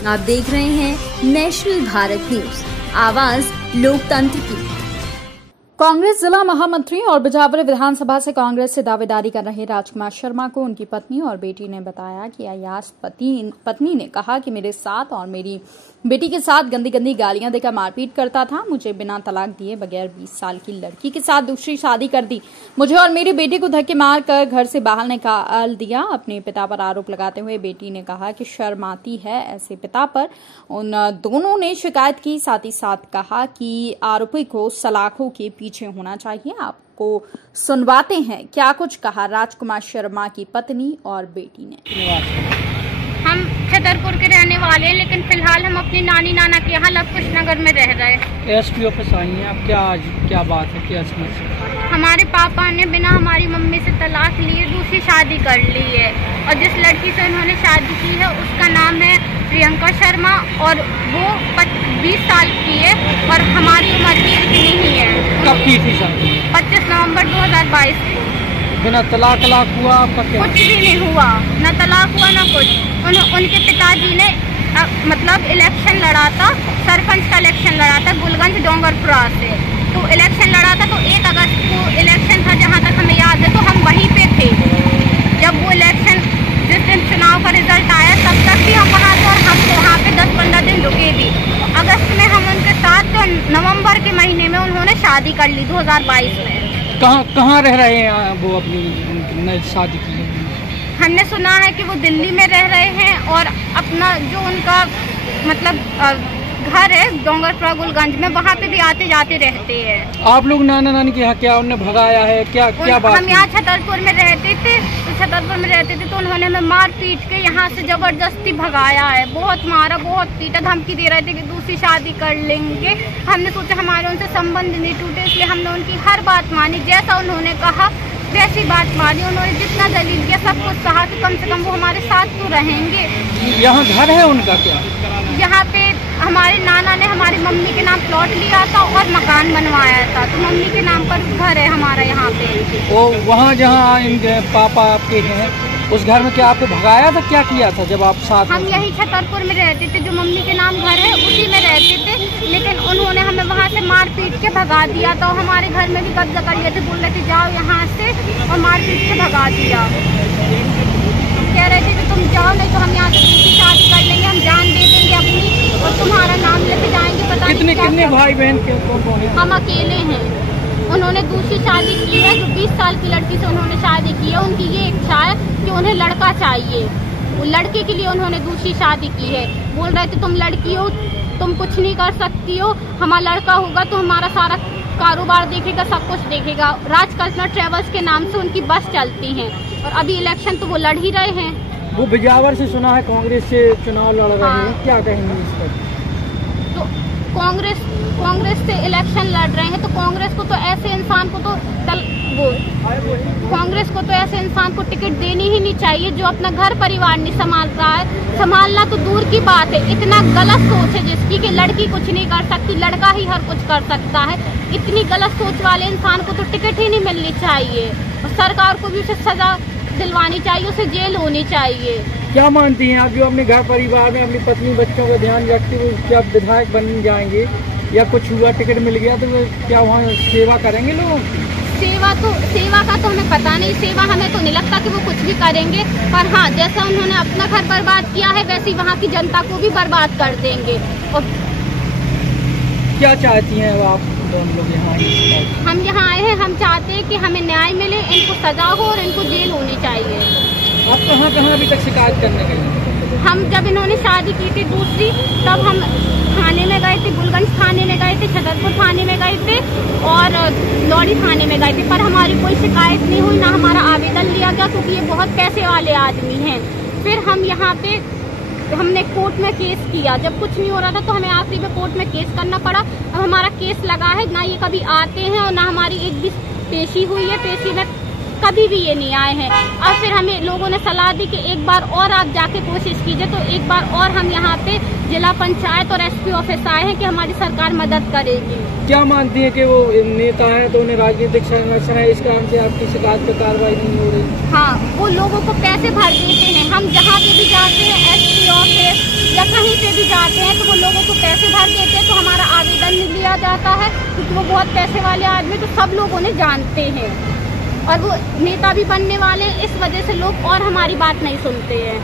आप देख रहे हैं नेशनल भारत न्यूज, आवाज लोकतंत्र की। कांग्रेस जिला महामंत्री और बिजावर विधानसभा से कांग्रेस से दावेदारी कर रहे राजकुमार शर्मा को उनकी पत्नी और बेटी ने बताया कि अयास पत्नी ने कहा कि मेरे साथ और मेरी बेटी के साथ गंदी गंदी गालियां देकर मारपीट करता था। मुझे बिना तलाक दिए बगैर 20 साल की लड़की के साथ दूसरी शादी कर दी। मुझे और मेरी बेटी को धक्के मार कर घर से बाहर निकाल दिया। अपने पिता पर आरोप लगाते हुए बेटी ने कहा कि शर्म आती है ऐसे पिता पर। उन दोनों ने शिकायत की, साथ ही साथ कहा कि आरोपी को सलाखों के पीछे होना चाहिए। आपको सुनवाते हैं क्या कुछ कहा राजकुमार शर्मा की पत्नी और बेटी ने। हम छतरपुर के रहने वाले हैं, लेकिन फिलहाल हम अपनी नानी नाना के यहाँ लवकुश नगर में रह रहे हैं। एसपी ऑफिस आई हैं, अब क्या बात है, क्या समस्या? हमारे पापा ने बिना हमारी मम्मी से तलाक लिए दूसरी शादी कर ली है, और जिस लड़की से उन्होंने शादी की है उसका नाम है प्रियंका शर्मा, और वो 20 साल की है और हमारी उम्र भी इतनी ही है। कब की थी शादी? 25 नवंबर 2022 को। बिना तलाक हुआ आपका? क्या कुछ भी नहीं हुआ, न तलाक हुआ न कुछ। उनके पिताजी ने मतलब इलेक्शन लड़ा था, सरपंच का इलेक्शन लड़ा था गुलगंज डोंगरपुरा से। तो इलेक्शन लड़ा था, तो 1 अगस्त को इलेक्शन था, जहाँ तक हमें याद है। तो हम वहीं पे थे जब वो इलेक्शन, जिस दिन चुनाव का रिजल्ट आया तब तक भी हम वहाँ थे, और हम वहाँ पे 10-15 दिन रुके भी। अगस्त में हम उनके साथ, तो नवम्बर के महीने में उन्होंने शादी कर ली 2022 में। कहाँ रह रहे हैं वो? अपनी शादी की हमने सुना है कि वो दिल्ली में रह रहे हैं, और अपना जो उनका मतलब घर है डोंगरपुरा गुलगंज में, वहाँ पे भी आते जाते रहते हैं। आप लोग नाना नानी के यहाँ क्या उन्हें भगाया है? क्या बात? हम यहाँ छतरपुर में रहते थे, तो उन्होंने हमें मार पीट के यहाँ से जबरदस्ती भगाया है। बहुत मारा, बहुत पीटा, धमकी दे रहे थे कि दूसरी शादी कर लेंगे। हमने सोचा हमारे उनसे संबंध नहीं टूटे, इसलिए हमने उनकी हर बात मानी। जैसा उन्होंने कहा वैसी बात मानी। उन्होंने जितना दलील किया, सब कुछ कहा कि कम से कम वो हमारे साथ तो रहेंगे। यहाँ घर है उनका क्या? यहाँ पे हमारे नाना ने हमारी मम्मी के नाम प्लॉट लिया था और मकान बनवाया था, तो मम्मी के नाम पर घर है हमारा यहाँ पे। वो वहाँ जहाँ इनके पापा आपके हैं, उस घर में क्या आपको भगाया था? क्या किया था जब आप साथ? हम यही छतरपुर में रहते थे, जो मम्मी के नाम घर है उसी में रहते थे, लेकिन उन्होंने हमें वहाँ से मार पीट के भगा दिया था। हमारे घर में भी कब्जा कर लिया था, बोल रहे थे जाओ यहाँ से, और मार पीट के भगा दिया। कह रहे थे कि तुम जाओ, नहीं तो हम यहाँ से दूसरी शादी कर लेंगे, हम जान दे देंगे अपनी, और तुम्हारा नाम लेके जाएंगे। पता नहीं कितने भाई बहन कौन है? हम अकेले हैं। उन्होंने दूसरी शादी की है, जो 20 साल की लड़की से उन्होंने शादी की है। उनकी ये इच्छा है कि उन्हें लड़का चाहिए, वो लड़के के लिए उन्होंने दूसरी शादी की है। बोल रहे थे तुम लड़की हो, तुम कुछ नहीं कर सकती हो, हमारा लड़का होगा तो हमारा सारा कारोबार देखेगा, सब कुछ देखेगा। राजकल्पना ट्रेवल्स के नाम से उनकी बस चलती है, और अभी इलेक्शन तो वो लड़ ही रहे हैं। वो बिजावर से सुना है कांग्रेस से चुनाव लड़ रहे हैं, क्या कहेंगे इस पर? तो कांग्रेस से इलेक्शन लड़ रहे हैं, तो कांग्रेस को तो ऐसे इंसान को टिकट देनी ही नहीं चाहिए जो अपना घर परिवार नहीं संभाल रहा है। संभालना तो दूर की बात है, इतना गलत सोच है जिसकी कि लड़की कुछ नहीं कर सकती, लड़का ही हर कुछ कर सकता है। इतनी गलत सोच वाले इंसान को तो टिकट ही नहीं मिलनी चाहिए, और सरकार को भी उसे सजा दिलवानी चाहिए, उसे जेल होनी चाहिए। क्या मानती हैं आप, जो अपने घर परिवार में अपनी पत्नी बच्चों का ध्यान रखते हुए क्या विधायक बन जाएंगे, या कुछ हुआ टिकट मिल गया तो क्या वहाँ सेवा करेंगे लोग? सेवा का तो हमें पता नहीं, सेवा हमें तो नहीं लगता कि वो कुछ भी करेंगे। पर हाँ, जैसा उन्होंने अपना घर बर्बाद किया है, वैसे वहाँ की जनता को भी बर्बाद कर देंगे। और क्या चाहती हैं वो आप दोनों लोग यहाँ? हम यहाँ आए हैं, हम चाहते हैं कि हमें न्याय मिले, इनको सजा हो और इनको जेल होनी चाहिए। आप कहाँ अभी तक शिकायत करने गए? हम जब इन्होंने शादी की थी दूसरी, तब हम थाने में गए थे, गुलगंज थाने में गए थे, छतरपुर थाने में गए थे, और लौड़ी थाने में गए थे, पर हमारी कोई शिकायत नहीं हुई, ना हमारा आवेदन लिया गया, क्योंकि ये बहुत पैसे वाले आदमी हैं। फिर हम यहाँ पे हमने कोर्ट में केस किया, जब कुछ नहीं हो रहा था तो हमें आखिरी में कोर्ट में केस करना पड़ा। अब हमारा केस लगा है, ना ये कभी आते हैं और ना हमारी एक भी पेशी हुई है, पेशी में कभी भी ये नहीं आए हैं। अब फिर हमें लोगों ने सलाह दी कि एक बार और आप जाके कोशिश कीजिए, तो एक बार और हम यहाँ पे जिला पंचायत और एसपी ऑफिस आए हैं कि हमारी सरकार मदद करेगी। क्या मानती है कि वो नेता है तो उन्हें राजनीतिक संरक्षण है, इस कारण से आपकी शिकायत पर कार्रवाई नहीं हो रही? हाँ, वो लोगों को पैसे भर देते हैं। हम जहाँ पे भी जाते हैं एसपी ऑफिस या कहीं पे भी भी जाते हैं तो वो लोगों को पैसे भर देते हैं, तो हमारा आवेदन नहीं लिया जाता है क्योंकि वो बहुत पैसे वाले आदमी तो सब लोग उन्हें जानते हैं और वो नेता भी बनने वाले हैं, इस वजह से लोग और हमारी बात नहीं सुनते हैं।